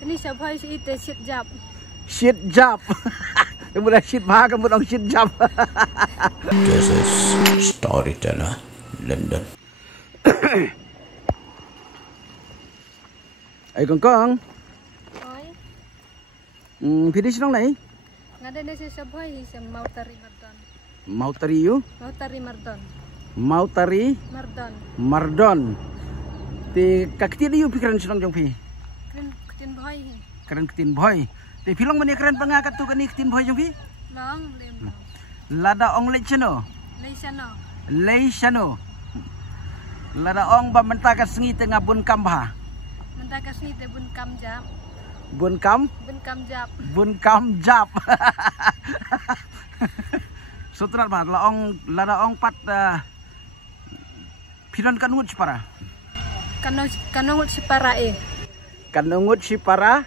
Ini siapa sih itu shit job. Shit job. Kemudian shit bah, kemudian shit job. This is Storyteller London. Ê con. Oi. Phía đi xuống này. Ngada na siya boy, siya Mautari Mardon. Mautari you? Mautari Mardon. Mautari Mardon. Mardon. Thì các tiết đi pikiran senang jong pi. Ketin boy. Keren ketin boy. Thì film mana keren pengakat tu kan ketin boy jong pi? Long lem. Lada ong lechano. Leisano. Leisano. Lada ong ba mentaka sengi tengah bun kambah. Mentakas ni te bun kam jap. Bun kam? Bun kam jap. Bun kam jap. Sutrat ba lada ong pat piron kanut para. Kanongut si para eh. Kanungut si para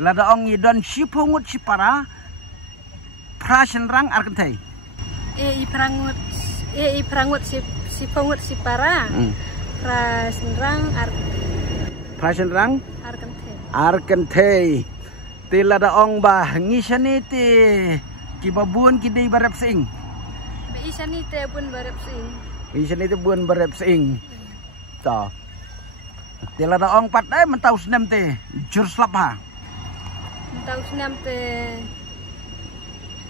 lada ong idon si pungut si para prasen rang arkentai iprangut si pungut si para prasen rang arkentai ti lada ong ba ngisani ti kibabun kidai barep sing be isani te bun barep sing ngisani ti bun barep sing to ti lada ong pat mentau senam te jur slap ha mentau senam te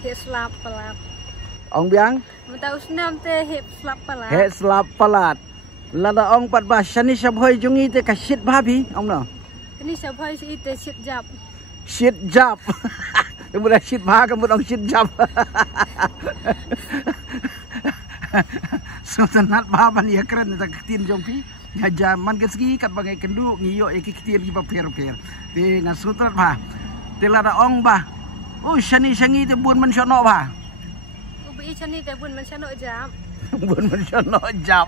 hit slap pelat ong biang mentau senam te hit slap pelat he slap pelat lada ong pat ba shani sabhoi jungi te kasit bhabi ong no ini sabhoi si te shit job kemudian shit bah kemudian shit job Sultanat baban ya keren ta ketin jongpi ya zaman keski kat bagai kendu ngiyo iki ketin ki per ti ngan sutrat bah ti lada ong bah oh shani sangi te bun man sono bah ubi shani te bun man sono jam bun man sono jam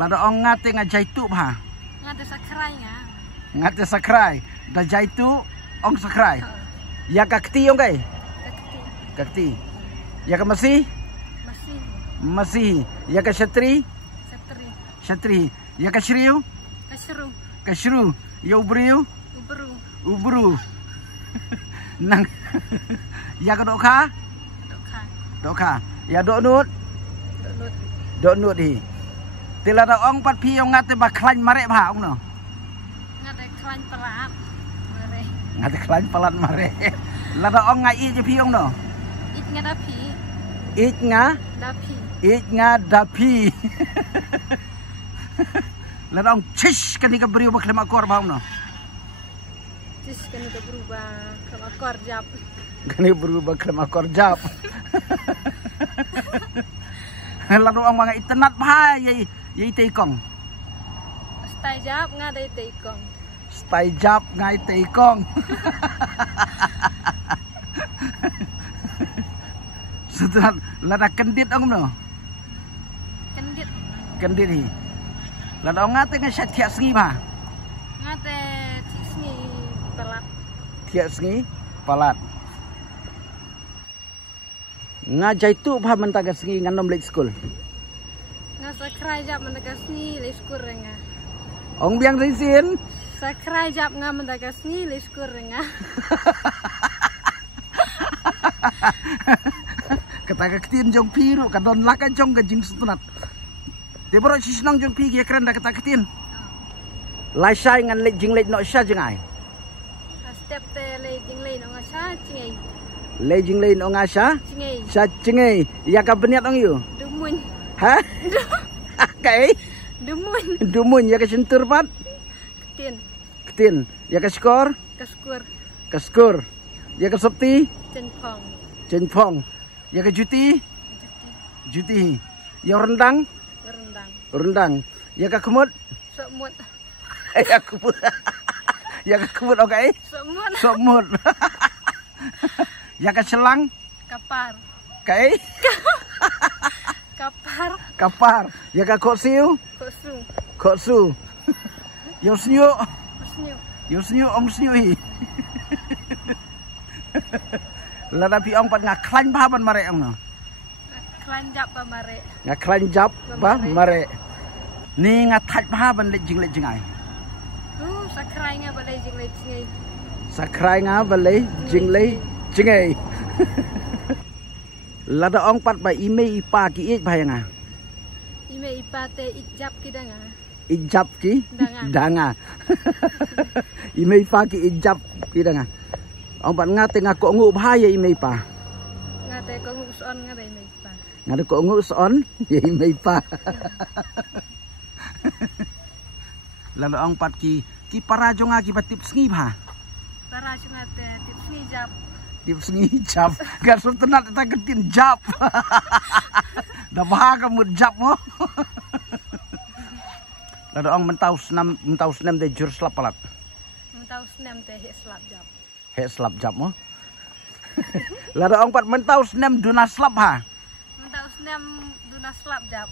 lada ong ngate ngajai tu bah ngate sakrai nga ngate sakrai da jai tu ong sakrai ya kakti ong kai kakti ya ka masih ya ka shatri ya ka shriu kashru ya ubru nang ya ka dokha ya donut hi tila da ong pat pi ong ngate ba khlañ mare ba ong no ngate khlañ pelat mare ngate khlañ pelat mare la da ong ngai je pi ong no ik nga dapi dapi la da ong chish kan ka beriu ba klema kor ba ong no chish kan ka berubah klema kor jap kan berubah klema kor jap la da ong mga itenat ba yai tei kong stai jap nga dai tei kong stai jap ngai tei kong setelah lada kendit ong no kendit hi lada ong ngate ngai sat thiak sengi ba ngate sengi pelat thiak sengi palat ngajai tu ba mentaga sengi nganom late school sakrai jap mendagasni leskur renga ong biang risin sakrai jap nga mendagasni leskur renga kata ketin jong piru kadon lakan jong gajing sunat te bro sisnang jong pi ya keren da kata ketin lai sai ngan le jing le no sha jengai step te le jing le no sha jingai le jing le no sha jingai sha jingai ya ka beniat ong you dumun ha kai dumun ya ka sentur pat ketin ya ka skor kaskur ya ka sopti cenpong ya ke juti ya rendang ya ke kemut ya kemut ya ke kemut oke sopmut ya ke selang kapar kai kapar ya ke koksu yo snyu ong snyu hi lada pi ong pat ngaklan ba ban mare ong no ngaklan jap ba mare ngaklan jap ba mare Ni ngatat bah ban le jing ai. Sakrai nga balai jing le jing ai. Sakrai nga balai jing ai. Lada ong pat ba ime ipa ki ich bah nga. Ime ipa te ijap kita nga. Ijap ki danga. Ime ipa ki ijap ki danga. Ong pat nga te nga ko ngu bah ya ime ipa. Nga te ko ngu son nga dai ime ipa. Nga ko ngu son ya ime ipa. Lalu ong pat ki parajo nga ki patip sngi bah. Parajo nga te tip sngi jap. Tip sngi jap. Gan so tenat ta ketin jap. Dah bah kamu jap mo. Lalu ong mentau senam de jur slap palat. Mentau senam te he slap jap. He slap jap mo. Lalu ong pat mentau senam duna slap ha. Mentau senam duna slap jap.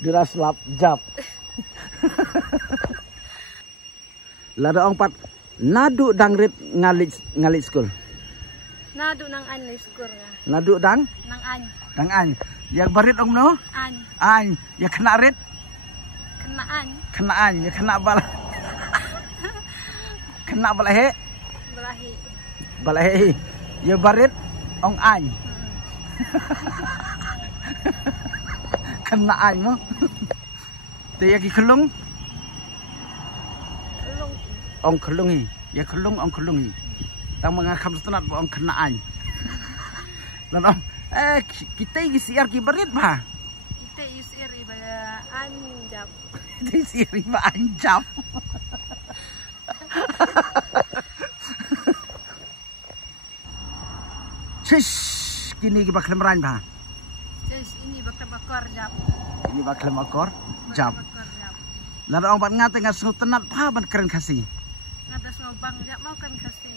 Duna slap jap. Lalu ong pat nadu dangrit ngalit school. Nadu nang an le skor nga. Nadu dang Nang an. Yang barit ong no? An. Ya kena rit. Kenaan. Ya kena bal. Kena balahe. Balahe. Ya barit ong an. Kenaan mo. Te ya ki kelung. Ong kelungi. Ya kelung ong kelungi. Tang mga kamstunat ba ong kenaan. Lan ong kita isiar ki barit ba? Kita isiar iba anjap. Kita isiar iba anjap. Shish, kini ki baklem ran ba? Shish, ini bakar jap. Ini baklem akor jap. Lan ong pat ngate nga sutenat pa ban keren kasih. Ngatas ngobang jap mau kan kasih.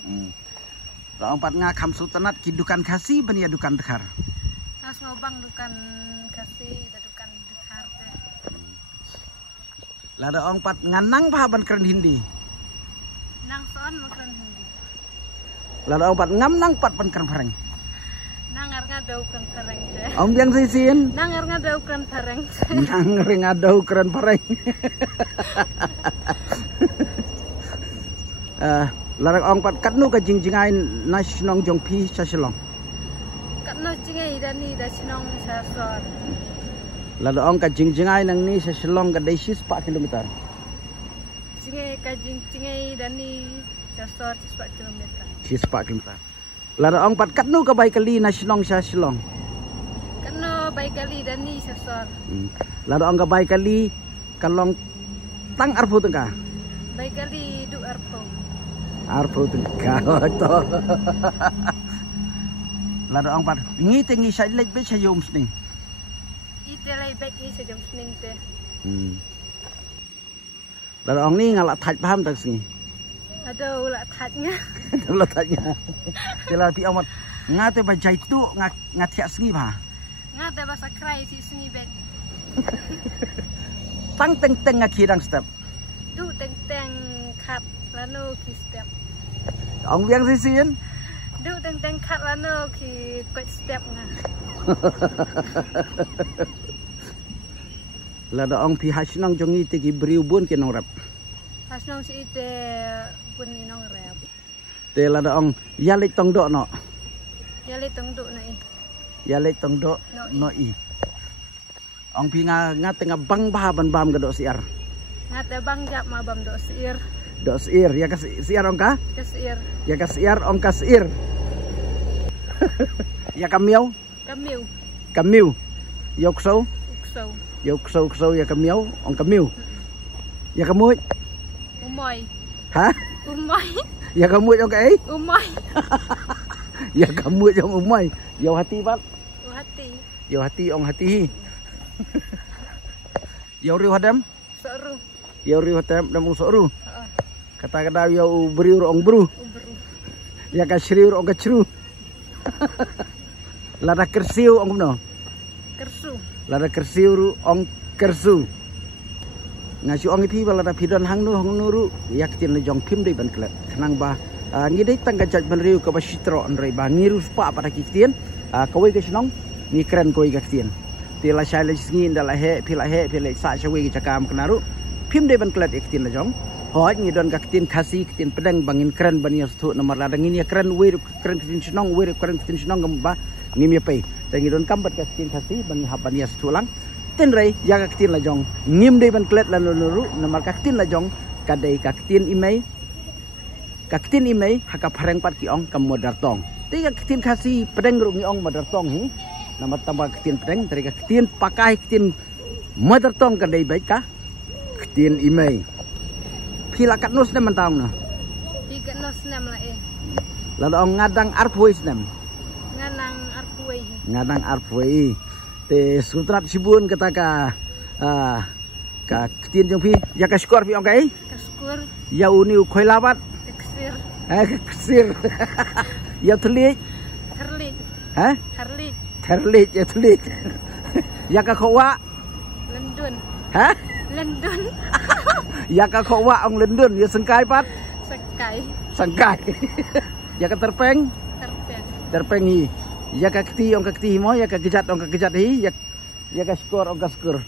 Lang pat nga kam sutenat kidukan kasih ben ya dukan dekar. Ngas ngobang dukan kasih dukan dekar teh. Lada ong pat nganang pa ban keren hindi. Nang soan keren hindi. Lada ong pat ngam nang pat ban keren pareng. Nangar ngadau keren pareng teh. Om biang sisin. Nangar ngadau keren pareng. Nangar ngadau keren pareng. Larang ong pat katnu ka jingjingai nasionong jongpi sasilong. Katnu jingai dani dasinong sasor. Lada ong ka jingjingai nang ni sasilong ka 4 kilometer. Jingai dani sasor 4 kilometer. 4 kilometer. Lada ong pat katnu ka bai kali nasionong sasilong. Katnu bai kali dani sasor. Lada ong ka bai kali kalong tang arpu tengka. Bai kali du arpu. Arpo tengkau to. Lada ong pat ngi sa lej be sa yom sning. Ite lej be sa yom sning te. Lada ong ni ngalak thaj paham tak sini. Aduh lak thajnya. Aduh lak thajnya. Tela pi amat ngate ba jai tu ngatiak sengi ba. Ngate ba sakrai si sengi be. Tang teng ngakidang step. Du teng khat lano ki step. Ong biang sisin. Du teng khat lano ki kot step nga. Lada ong pi hasnong jongi te ki briu bun ke nong rap. Hasnong si ite bun ni nong rap. Te lada ong yalit tong do no. Yalit tong do no i. Yalit tong do no i. Ong pi nga tengah bang bahaban bam ga do siar. Ngate bang jap ma bam do siir. Do siir ya ka siar ong ka? Kasiir. Ya ka siar ong ka siir. Ya kamiau? Kamiu. Yokso? Yokso ya kamiau ong kamiu. Ya kamuj? Umoy. Ha? Umoy. Ya kamuj ong ka ai? Umoy. Ya kamuj ong umoy. Yo hati bat? Hati. Yo hati ong hati. Yo riu hadam? Soru. Yo riu hadam dam soru. Kata-kata yo beriur ong bru. Ya ka shriur ong ka chru. Lada kersiu ong no. Kersu. Lada kersiu ong kersu. Ngasu ong ipi lada pidon hang nuru yak tin le jong pim dei ban klet. Kenang ba ngidei tang gajat ban riu ka ba sitro andrei ba ngiru spa pada kitien. Kawai ke snong ni keren koi ka kitien. Tila shai le sngi ndala he pila sa shawi ki cakam kenaru. phim de ban klat ektin la jong hoj ngi don ka ketin khasi ketin pedang bangin keren bani stu nomor la dangin ya keren we keren ketin chnong we keren ketin chnong gamba ngim ya pai dangi don kambat ka ketin khasi bangi haban ya stu lang ten rai ya ka ketin la jong ngim de ban klat la luru nomor ka ketin la jong kadai ka ketin imei haka pareng pat ki ong kam modar tong tiga ketin khasi pedang ru ngi ong modar tong hi nama tambah ketin pedang dari ka ketin pakai ketin modar tong kadai baik ka ketin imei pila kat nos nem tang na Tiga nos nem la la ong ngadang arpoi nem nganang arpui. te sutrat sibun kata ka ketin jong pi ya ka skor pi ong kai Kaskur, ya uni khoi labat teksir, kesir ya telik terlit, ha terlit, terlik ya telik ya ka khowa lendun, ha lendun, ya ka khowa ong lendun ya sengkai pat sekai, sengkai ya ka terpeng terpen, terpengi ya ka keti ong ka keti mo ya ka gejat ong ka gejat hi ya ka skor ong ka skor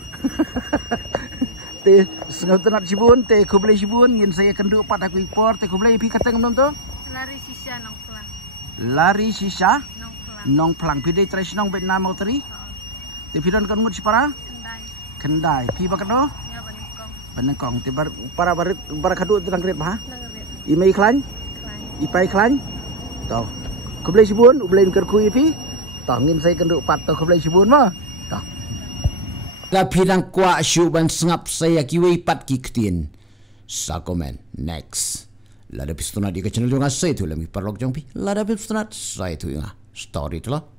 te sengotenat sibun te kublai sibun ngin saya kendu pat aku ipor te kublai pi kateng nom to lari sisa nong pelang, lari sisa nong pelang, nong plang pidai tres nong bet nama uteri te pidon kan mut sipara kendai, kendai pi bakno ya banengkong, banengkong te para barit bara kadu terang ret bah nangarit, imei klan klai, ipai klan to kublai sibun ublain kerkui pi to ngin saya kendu pat to kublai sibun mo to la pidang kwa syuban sengap saya kiwei pat ki ketin sa komen next lada pistona di channel jong asai tu lami parlok jong pi lada pistona sai tu nga story tu lah